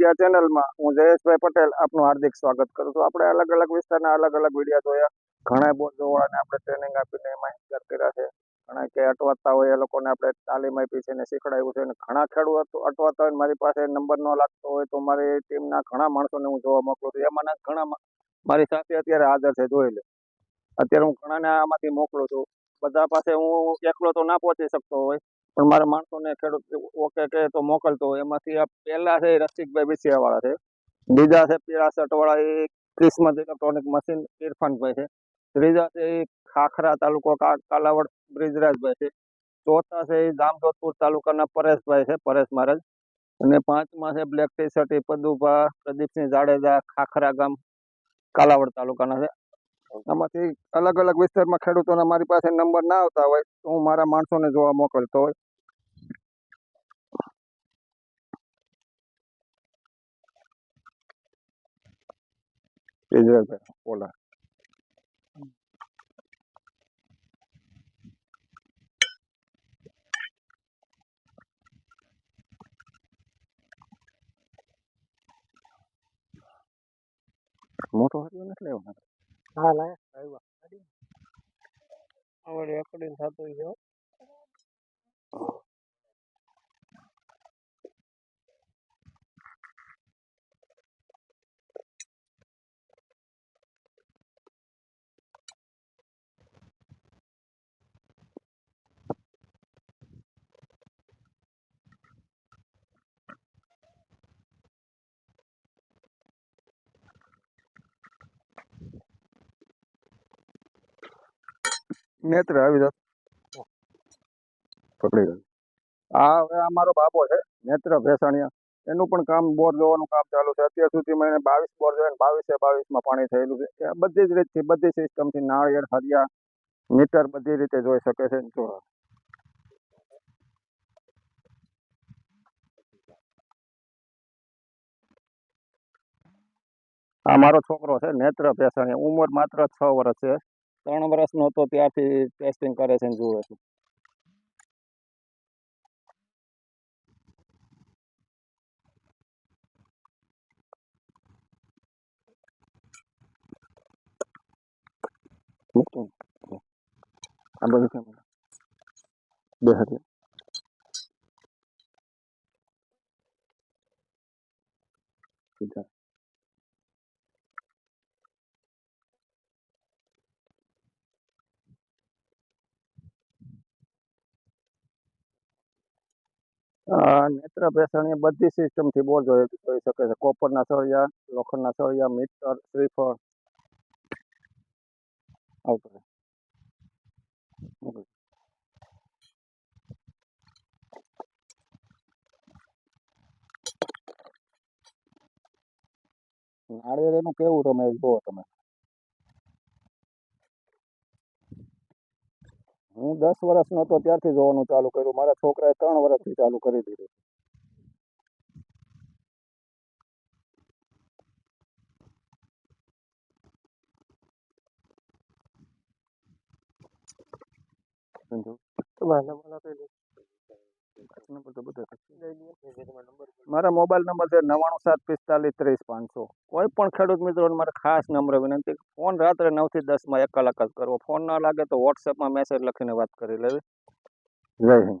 India ચેનલમાં હું જયેશભાઈ પટેલ આપનું હાર્દિક સ્વાગત કરું છું. આપણે અલગ અલગ વિસ્તારના અલગ અલગ વિડીયા જોયા. ઘણા બોર જોવાને આપણે ટ્રેનિંગ આપીને એમાં હિતગાર કર્યા છે. ઘણા કે અટવાતા હોય એ લોકોને આપણે તાલીમ આપી છે અને શીખડાયું છે અને ઘણા ખેડૂતો અટવાતા હોય મારી પાસે નંબર ન લાગતો હોય તો મારી ટીમના ઘણા માણસોને હું જોવા મોકલું છું. એમાંના ઘણા મારી સાથે અત્યારે હાજર છે, જોઈ લે. અત્યારે હું ઘણાને આમાંથી મોકલું છું. બધા પાસે હું એકલો તો ના પહોંચી શકતો હોય. પણ મારા માણસોને ખેડૂત ઓકે કે તો મોકલતો એમાંથી આ પહેલા છે રસિકભાઈ રસિકભાઈ વિસિયાવાળા છે. બીજા છે પીળા વાળા એ ક્રિસ્મસ ઇલેક્ટ્રોનિક મશીન ઇરફાનભાઈ છે. ત્રીજા છે એ ખાખરા તાલુકો કાલાવડ બ્રિજરાજભાઈ છે. ચોથા છે એ જામજોધપુર તાલુકાના પરેશભાઈ છે, પરેશ મહારાજ. અને પાંચમા છે બ્લેક ટી શર્ટ એ પદુભા પ્રદીપસિંહ જાડેજા ખાખરા ગામ કાલાવડ તાલુકાના છે. આમાંથી અલગ અલગ વિસ્તારમાં ખેડૂતોના મારી પાસે નંબર ના આવતા હોય, તો હું મારા માણસોને જોવા મોકલતો હોય મોટો હરિયો નથી લેવો મારે. હા લાયા આવ્યા આવડે એકડીને થતું છે નેત્ર આવી જાવ પકડી ગયો આ હવે આ મારો બાબો છે, નેત્ર ભેસાણિયા. એનું પણ કામ બોર જોવાનું કામ ચાલુ છે. અત્યાર સુધીમાં એને બાવીસ બોર ને બાવીસે બાવીસમાં પાણી થયેલું છે. એ બધી જ રીતથી, બધી સિસ્ટમથી નાળિયેર, હરિયા, મીટર બધી રીતે જોઈ શકે છે જો આ મારો છોકરો છે, નેત્ર ભેસાણી ઉંમર માત્ર છ વર્ષ છે. ત્રણ વર્ષનો હતો ત્યારથી ટેસ્ટિંગ કરે છે ને જુએ છે. ને. આ બધું બે નેત્ર એ બધી સિસ્ટમથી બોર જોઈ જોઈ શકે છે. કોપરના સળિયા, લોખંડના સળિયા, મીટર, શ્રીફળ. આવતું રહે. નાળિયેર એનું કેવું તમે જુઓ તમે? હું દસ વર્ષનો હતો ત્યારથી જોવાનું ચાલુ કર્યું. મારા છોકરાએ ત્રણ વર્ષથી ચાલુ કરી દીધું. સમજો નંબર તો બધા. મારા મોબાઈલ નંબર છે નવ્વાણું સાત પિસ્તાલીસ ત્રીસ પાંચસો. કોઈ પણ ખેડૂત મિત્રોને મારે ખાસ નમ્ર વિનંતી ફોન રાત્રે નવથી દસમાં એક કલાક જ કરવો. ફોન ના લાગે તો વોટ્સએપમાં મેસેજ લખીને વાત કરી લેવી. જય હિન્દ.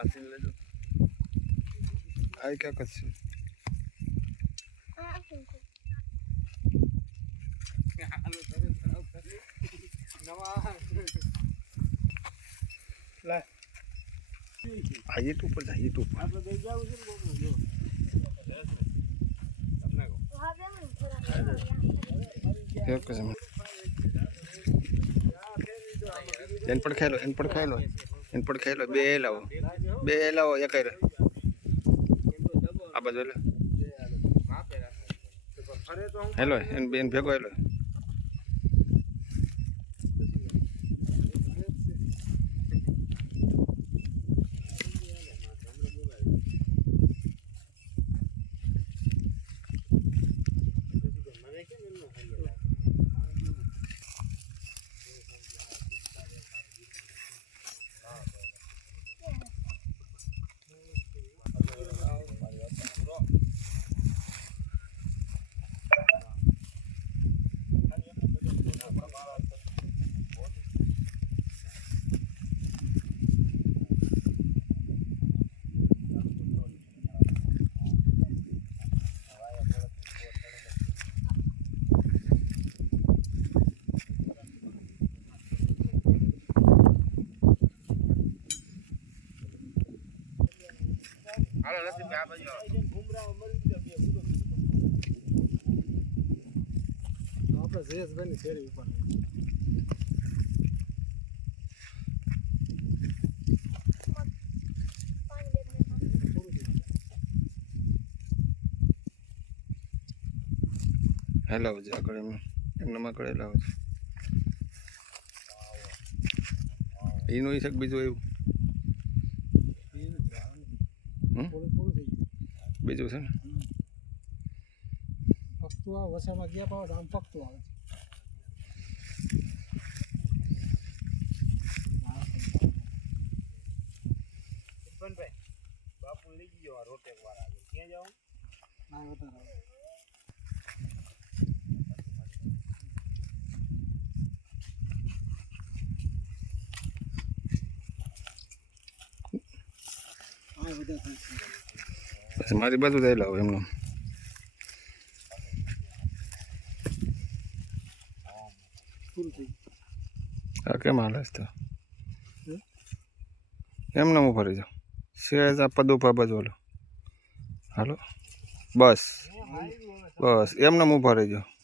હો આ સીન લેજો આ ક્યાંક જ છે નવા લે આ યુટ્યુબ પર જાય યુટ્યુબ પર આપણે દઈ જાવ છે ને કોકનું જો તમને કહો ક્યાંક છે એન પણ ખાઈ લો, એન પણ ખાઈ લો, એન પણ ખાઈ લો, બે લાવો. બે લાવો એક આ બાજુ હેલો એન બેન ભેગો હેલો. આપણે જયેશભાઈ ની ફેરી ઉપર હેલો છે આગળ એમને એમનામાં આગળ લાવો છે. એનું એ છે કે બીજું એવું? બીજું છે ને? ફક્તું આવે વસામાં ગયા પાવ આમ ફક્તું આવે બાપુ લઈ ગયો આ રોટેક વાળા ક્યાં જાઉં ના વધારે હા વધારે થાય છે. પછી મારી બાજુ થયેલા લાવો એમનું. આ કેમ હાલે તો? એમને હું ફરી જાઉં? સેજ આ પદુભા બાજુ હાલો. હાલો? બસ. બસ. એમને હું ફરી જાઉં.